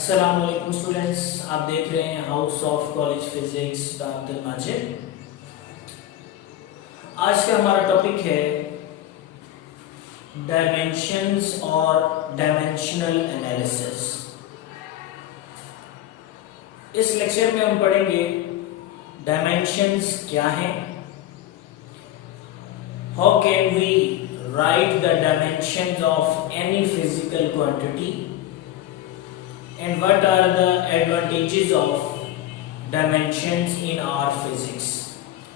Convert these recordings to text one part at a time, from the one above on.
अस्सलाम वालेकुम स्टूडेंट्स, आप देख रहे हैं house of college physics Abdul Majid. आज का हमारा टॉपिक है डायमेंशंस और डायमेंशनल एनालिसिस। इस लेक्चर में हम पढ़ेंगे डायमेंशंस क्या हैं, how can we write the dimensions of any physical quantity, and what are the advantages of dimensions in our physics।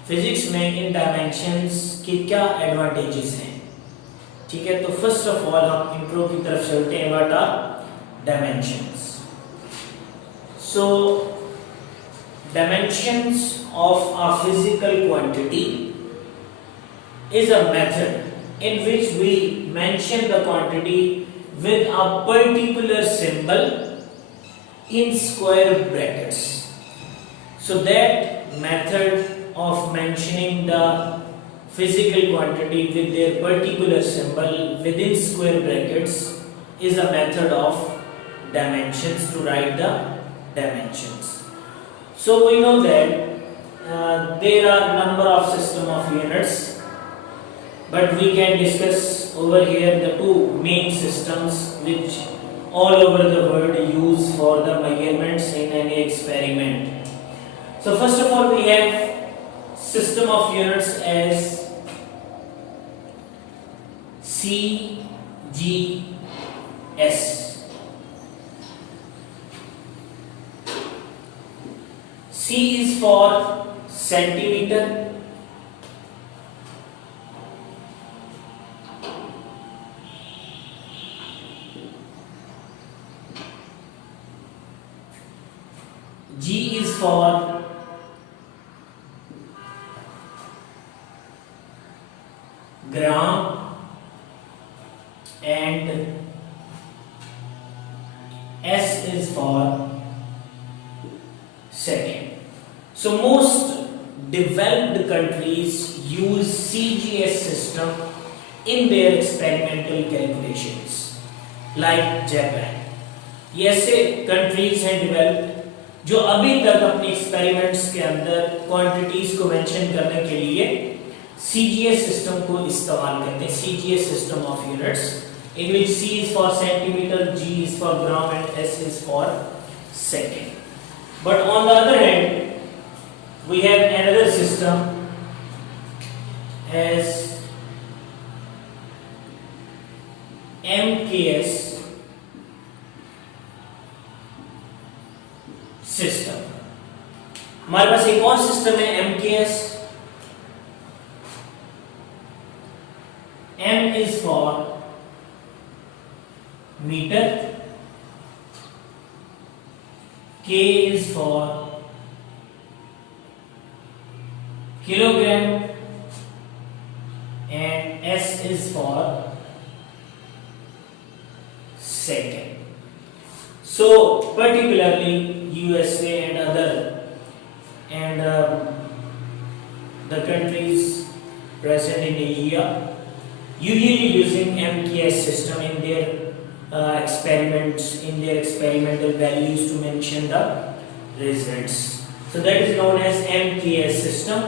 Physics में इन डायमेंशंस के क्या एडवांटेजेस हैं। ठीक है, तो फर्स्ट ऑफ ऑल हम इंट्रो की तरफ चलते हैं। What are dimensions. So dimensions of a physical quantity is a method in which we mention the quantity with a particular symbol in square brackets. So that method of mentioning the physical quantity with their particular symbol within square brackets is a method of dimensions, to write the dimensions. So we know that there are number of system of units, but we can discuss over here the two main systems which all over the world use for the measurements in any experiment. So first of all we have system of units as CGS. C is for centimeter, G is for gram, and S is for second. So most developed countries use CGS system in their experimental calculations, like Japan. ये ऐसे countries हैं developed जो अभी तक अपने experiments के अंदर quantities को मेंशन करने के लिए सीजीएस सिस्टम को इस्तेमाल करते हैं। CGS system of units in which C is for centimeter, G is for gram and S is for second. But on the other hand we have another system as MKS system. हमारे पास एक और system है MKS। M is for meter, K is for kilogram and S is for second. So particularly USA and other the countries present in Asia usually using MKS system in their experiments, in their experimental values to mention the results. So that is known as MKS system: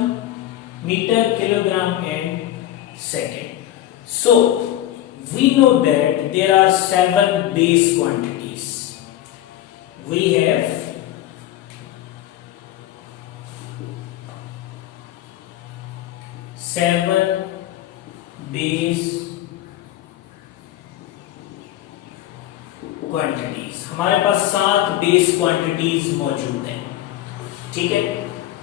meter, kilogram and second. So we know that there are 7 base quantities. We have seven base quantities. हमारे पास 7 base quantities मौजूद हैं। ठीक है,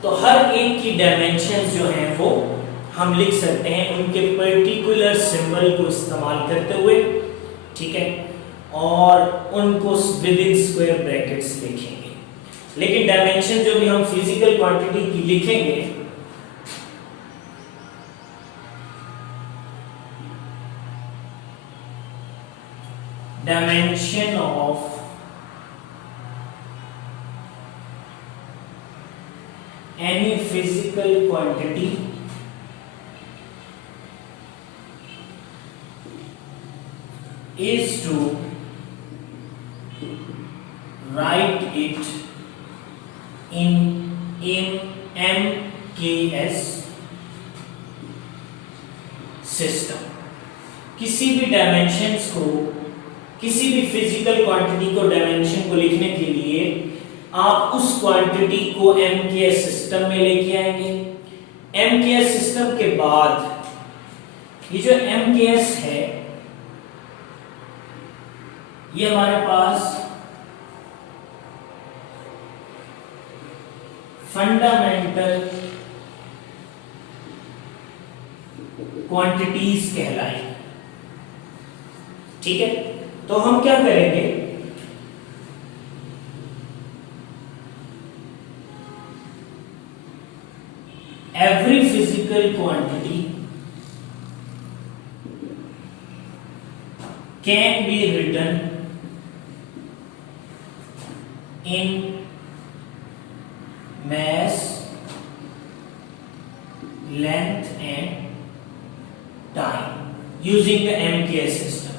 तो हर एक की dimensions जो हैं वो हम लिख सकते हैं उनके पर्टिकुलर सिंबल को इस्तेमाल करते हुए। ठीक है, और उनको विद इन स्क्वायर ब्रैकेट्स लिखेंगे। लेकिन डायमेंशन जो भी हम फिजिकल क्वांटिटी की लिखेंगे dimension of any physical quantity is to write MKS system. किसी भी डायमेंशंस को, किसी भी फिजिकल क्वांटिटी को, डायमेंशन को लिखने के लिए आप उस क्वांटिटी को MKS सिस्टम में लेके आएंगे। MKS सिस्टम के बाद ये जो MKS है ये हमारे पास फंडामेंटल क्वांटिटीज कहलाएंगे। ठीक है, तो हम क्या करेंगे, every physical quantity can be written in mass, length and time using the MKS system।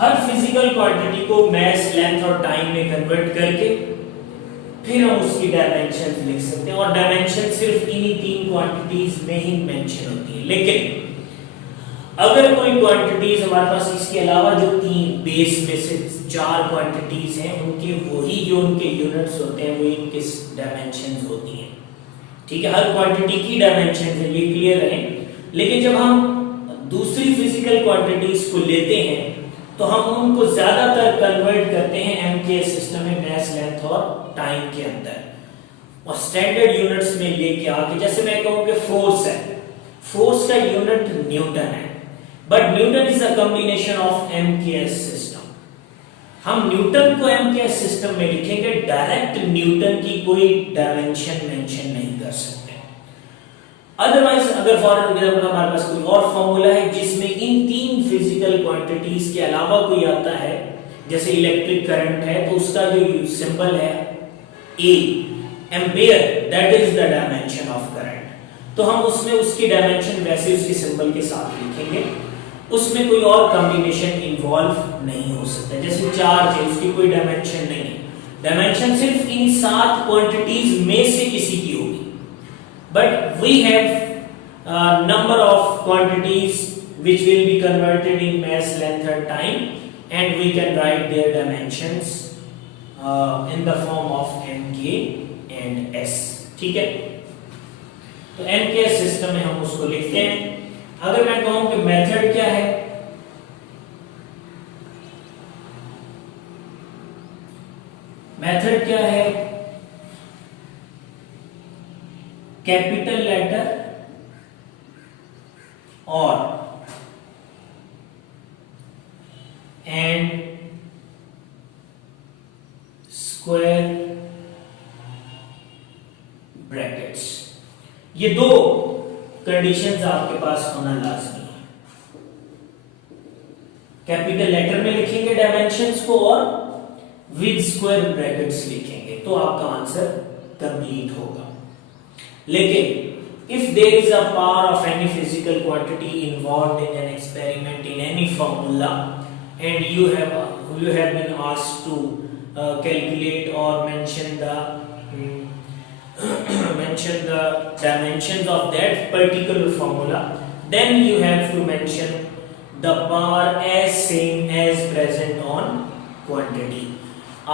हर फिजिकल क्वांटिटी को मैस, लेंथ और टाइम में कन्वर्ट करके फिर हम उसकी डायमेंशन लिख सकते हैं, और डायमेंशन सिर्फ इन्हीं तीन क्वांटिटीज में ही मेंशन होती है। लेकिन अगर कोई क्वांटिटीज हमारे पास इसके अलावा जो तीन बेस में से चार क्वांटिटीज हैं, उनके वही जो उनके यूनिट्स होते हैं वो इनके डायमेंशंस होती हैं। ठीक है, हर क्वांटिटी की डायमेंशन है, ये क्लियर है। लेकिन जब हम दूसरी फिजिकल क्वांटिटीज को लेते हैं तो हम उनको ज्यादातर कन्वर्ट करते हैं MKS सिस्टम में मैस, लेंथ और टाइम के अंदर, और स्टैंडर्ड यूनिट्स में लेके आके, जैसे मैं कहूं कि फोर्स है, फोर्स का यूनिट न्यूटन है, but Newton is a combination of MKS system. हम न्यूटन को MKS सिस्टम में लिखेंगे, डायरेक्ट न्यूटन की कोई डायमेंशन मेंशन नहीं कर सकते। अदरवाइज अगर फॉर एग्जांपल हमारे पास कोई और फॉर्मूला है जिसमें इन तीन फिजिकल क्वांटिटीज के अलावा कोई आता है, जैसे इलेक्ट्रिक करंट है तो उसका जो सिंबल है A, ampere, that is the dimension of current, तो हम उसमें उसकी डायमेंशन वैसे उसके सिंबल के साथ लिखेंगे, उसमें कोई और कॉम्बिनेशन इन्वॉल्व नहीं हो सकता। जैसे चार्ज है, उसकी कोई डायमेंशन नहीं है, डायमेंशन सिर्फ इन सात क्वांटिटीज में से किसी की होगी। But we have number of quantities which will be converted in mass, length and time, and we can write their dimensions in the form of MK and S। ठीक है, तो MKS सिस्टम में हम उसको लिखते हैं। अगर मैं कहूं कि मेथड क्या है, मेथड क्या है, कैपिटल लेटर और एंड स्क्वायर ब्रैकेट्स, ये दो कंडीशंस आपके पास होना लाजमी है। कैपिटल लेटर में लिखेंगे डायमेंशंस को और विद स्क्वायर ब्रैकेट्स लिखेंगे तो आपका आंसर कंप्लीट होगा। लेकिन if there is a power of any physical quantity involved in an experiment in any formula and you have been asked to calculate or mention the dimensions of that particular formula, then you have to mention the power as same as present on quantity।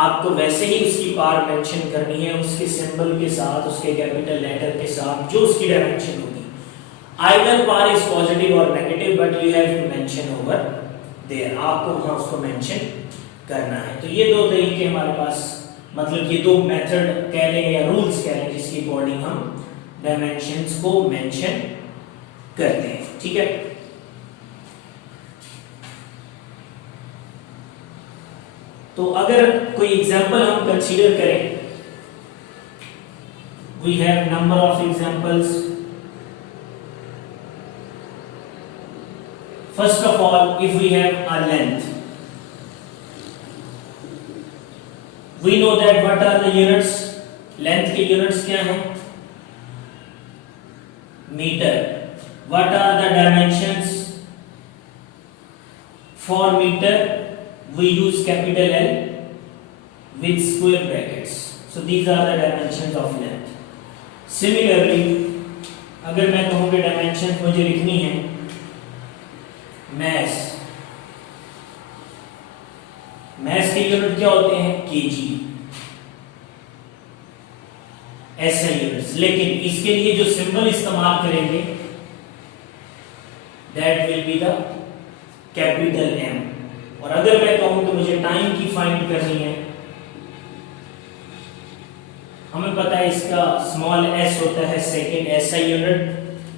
आपको वैसे ही उसकी power mention करनी है, उसके symbol के साथ, उसके capital letter के साथ, जो उसकी डायमेंशन होगी। आइदर पावर इज पॉजिटिव और negative, but you have to mention over there, आपको वहां उसको मेंशन करना है। तो ये दो तरीके हमारे पास, मतलब ये दो मेथड कह लें या रूल्स कह लें, जिसकी अकॉर्डिंग हम डायमेंशंस को मेंशन करते हैं। ठीक है, तो अगर कोई एग्जांपल हम कंसीडर करें, we have number of examples. First of all, if we have a length, we know that what are the units, length के यूनिट्स क्या हैं, metre. What are the dimensions, for metre we use capital L with square brackets, So these are the dimensions of length. Similarly, अगर मैं कहूँ कि dimensions मुझे लिखनी है, mass के यूनिट क्या होते हैं? kg, SI units. लेकिन इसके लिए जो सिंबल इस्तेमाल करेंगे that will be the capital M। और अगर मैं कहूँ कि मुझे टाइम की फाइंड करनी है, हमें पता है इसका स्मॉल s होता है second SI unit,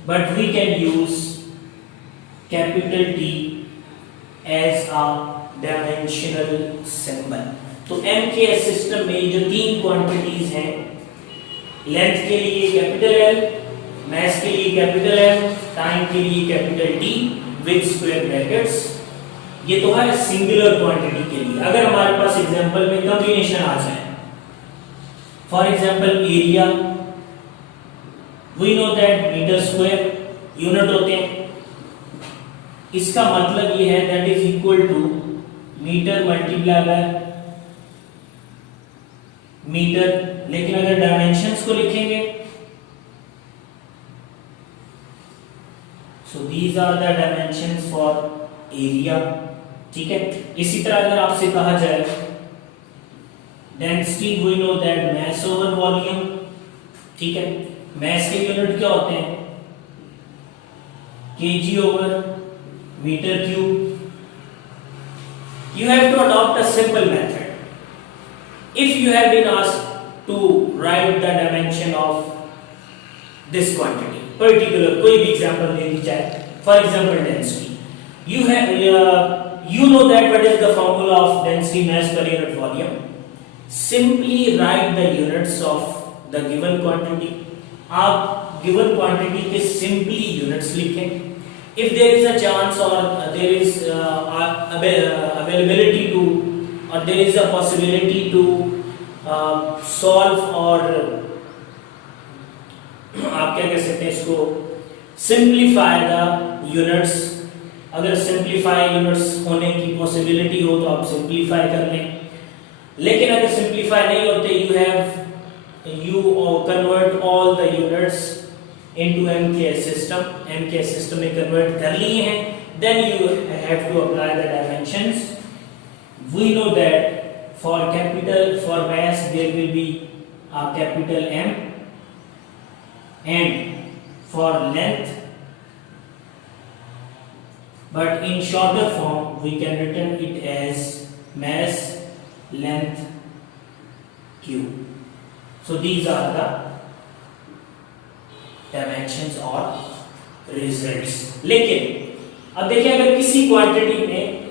but we can use capital T as a dimensional symbol. तो MKS सिस्टम में जो तीन क्वांटिटीज हैं, लेंथ के लिए कैपिटल L, मास के लिए कैपिटल M, टाइम के लिए capital T with square brackets, ये तो है सिंगुलर क्वांटिटी के लिए। अगर हमारे पास एग्जांपल में कॉम्बिनेशन आ जाए, for example area, we know that metre square unit होते हैं, इसका मतलब ये है that is equal to metre multiply by metre. लेकिन अगर डायमेंशंस को लिखेंगे, so these are the dimensions for area. ठीक है, इसी तरह अगर आपसे कहा जाए density, we know that mass over volume. ठीक है, मास के यूनिट क्या होते हैं? KG over metre cube. You have to adopt a simple method. If you have been asked to write the dimension of this quantity, particular कोई भी example दे दी जाए, for example density, you have you know that what is the formula of density mass per unit volume. Simply write the units of the given quantity. आप given quantity के simply units लिखें. If there is a chance or there is availability to, or there is a possibility to solve or आप क्या कह सकते हैं इसको, simplify the units। अगर simplify units होने की possibility हो तो आप simplify कर लें, लेकिन अगर simplify नहीं होते, you convert all the units into MKS system। MKS system में convert कर लिए हैं, then you have to apply the dimensions। We know that for mass there will be a capital M, and for length, but in shorter form we can written it as mass length Q। So these are the dimensions और results. लेकिन अब देखिए, अगर किसी quantity में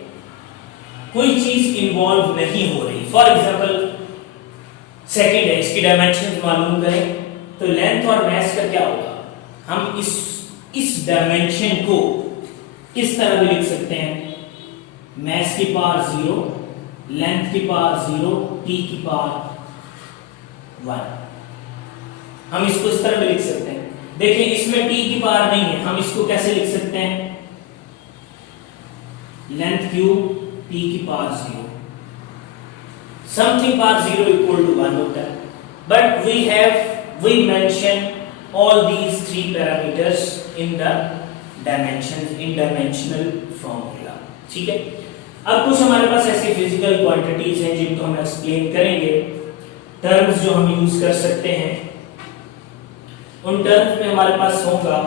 कोई चीज involve नहीं हो रही, फॉर एग्जांपल सेकंड है, इसकी डायमेंशंस मालूम करें, तो लेंथ और मास का क्या होगा? हम इस डायमेंशन को किस तरह भी लिख सकते हैं? मास की पावर 0, लेंथ की पावर 0, t की पावर 1। हम इसको इस तरह भी लिख सकते हैं। देखिए, इसमें t की पावर नहीं है, हम इसको कैसे लिख सकते हैं? लेंथ क्यूब t की power 0, something power 0 equal to 1 होता है। But we mention all these three parameters in the dimensions in dimensional formula। ठीक है, अब कुछ हमारे पास ऐसी फिजिकल क्वांटिटीज हैं जिनको हम एक्सप्लेन करेंगे। टर्म्स जो हम यूज कर सकते हैं, उन टर्म्स में हमारे पास होगा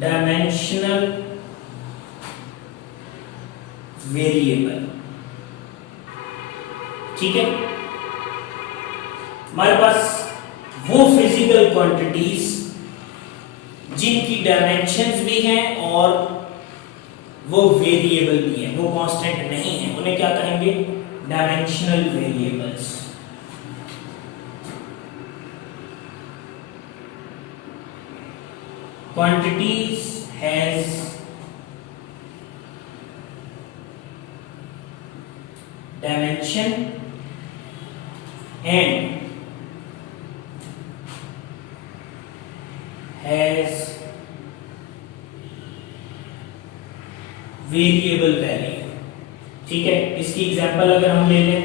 डायमेंशनल वेरिएबल। ठीक है, हमारे पास वो फिजिकल क्वांटिटीज जिनकी डायमेंशंस भी हैं और वो वेरिएबल भी हैं, वो कांस्टेंट नहीं है, उन्हें क्या कहेंगे? Dimensional variables. Quantities has dimension and has variable value. ठीक है, इसकी एग्जांपल अगर हम ले लें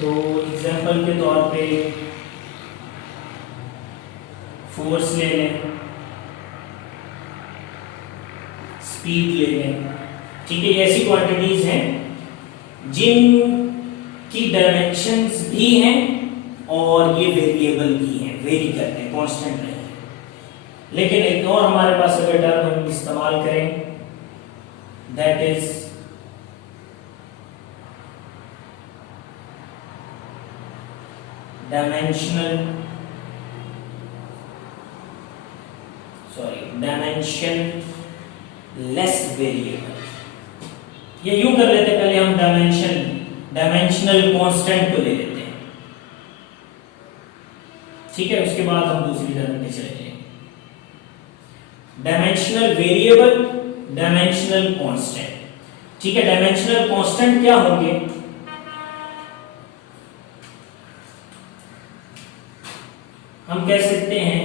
तो एग्जांपल के तौर पे फोर्स ले लें, स्पीड ले लें। ठीक है, ये ऐसी क्वांटिटीज हैं जिनकी डायमेंशंस भी हैं और ये वेरिएबल भी हैं, वेरी करते हैं, कांस्टेंट नहीं है। लेकिन एक और हमारे पास अगर टर्म हम इस्तेमाल करें, दैट इज डायमेंशनलेस वेरिएबल। ये यूं कर लेते, पहले हम डायमेंशनल कांस्टेंट को ले लेते हैं। ठीक है, उसके बाद हम दूसरी टर्म पे चले जाएंगे। Dimensional variable, dimensional constant. ठीक है, डायमेंशनल कांस्टेंट क्या होंगे? हम कह सकते हैं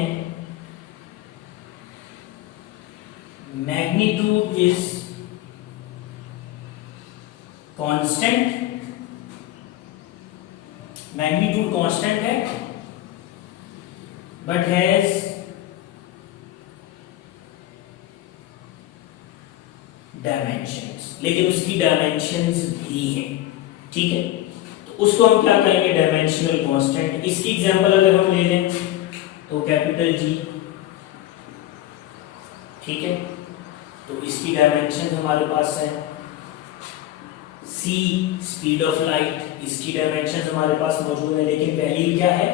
magnitude is constant, magnitude constant है बट हैज डायमेंशंस, लेकिन उसकी डायमेंशंस भी हैं। ठीक है, तो उसको हम क्या कहेंगे? Dimensional constant. इसकी एग्जांपल अगर हम ले लें तो कैपिटल जी। ठीक है, तो इसकी डायमेंशन हमारे पास है c, स्पीड ऑफ लाइट, इसकी डायमेंशन हमारे पास मौजूद है, लेकिन वैल्यू क्या है?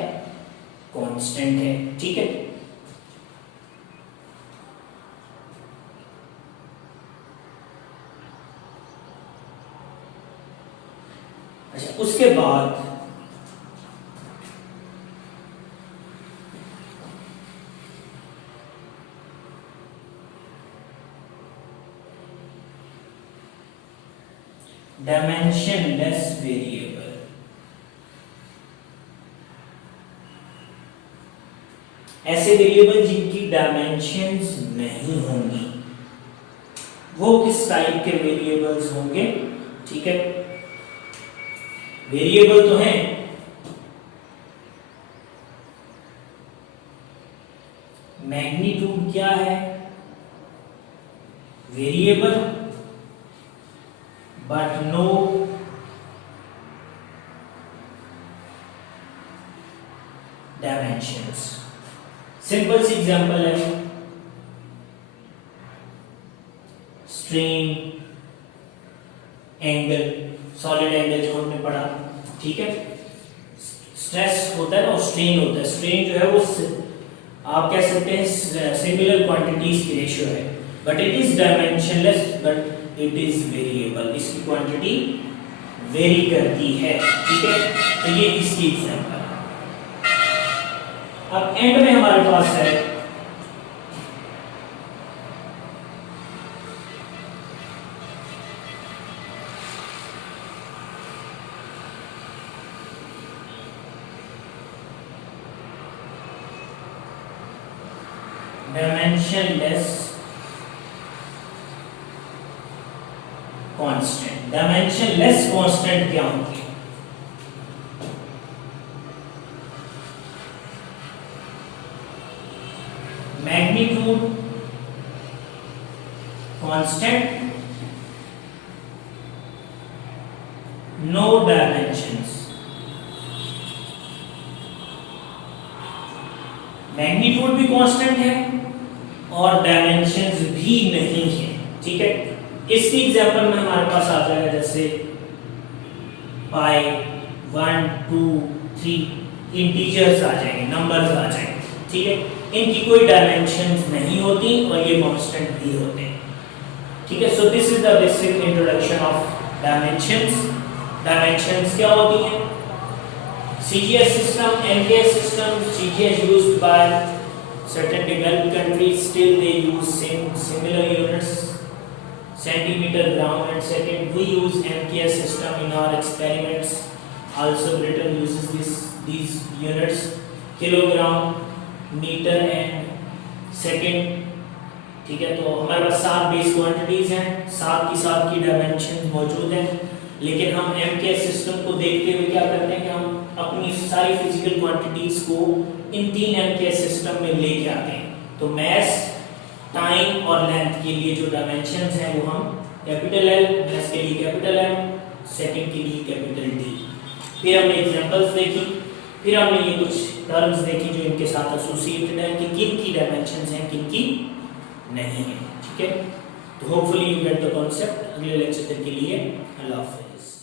कांस्टेंट है। ठीक है, अच्छा, उसके बाद डायमेंशनलेस वेरिएबल। ऐसे वेरिएबल जिनकी डायमेंशंस नहीं होंगी, वो किस टाइप के वेरिएबल्स होंगे? ठीक है, वेरिएबल तो हैं, मैग्नीट्यूड क्या है? Variable, but no dimensions। Simple सी एग्जांपल है स्ट्रेन, एंगल, सॉलिड एंगल जो हमने पढ़ा। ठीक है, स्ट्रेस होता है ना, स्ट्रेन होता है। स्ट्रेन जो है वो आप कह सकते हैं सिमिलर क्वांटिटीज की रेशियो है, but it is dimensionless, but it is variable. इसकी क्वांटिटी वेरी करती है। ठीक है, तो ये इसकी एग्जांपल है। अब एंड में हमारे पास है डायमेंशनलेस कांस्टेंट। डायमेंशनलेस कांस्टेंट क्या होती है? Magnitude constant, no dimensions. Magnitude भी कांस्टेंट है और डायमेंशंस भी नहीं है। ठीक है, इसकी एग्जांपल में हमारे पास आ जाएगा जैसे पाई, 1, 2, 3 इंटीजर्स आ जाएंगे, नंबर्स आ जाएंगे। ठीक है, इनकी कोई डायमेंशंस नहीं होती और ये कांस्टेंट भी होते हैं। ठीक है, so this is the basic introduction of dimensions. Dimensions क्या होती हैं? CGS system, MKS system, CGS used by certain developed countries, still they use similar units, centimeter, gram and second. We use MKS system in our experiments. Also Britain uses these units, kilogram, meter and second. ठीक है, तो हमारे पास 7 base quantities हैं, 7 की dimension मौजूद हैं, लेकिन हम एमकेएस सिस्टम को देखते हुए क्या करते हैं कि हम अपनी सारी फिजिकल क्वांटिटीज को इन 3 एमकेएस सिस्टम में लेके आते हैं। तो मैस, टाइम और लेंथ के लिए जो डायमेंशंस हैं वो हम कैपिटल एल, मैस के लिए कैपिटल एम, सेकंड के लिए कैपिटल डी। फिर हमने एग्जांपल्स देखी, फिर हमने ये कुछ टर्म्स देखी जो इनके साथ एसोसिएटेड है कि किन की डायमेंशंस हैं, किन की नहीं है। ठीक है, तो hopefully you get the concept. अगले लेक्चर तक के लिए अल्लाह हाफिज़।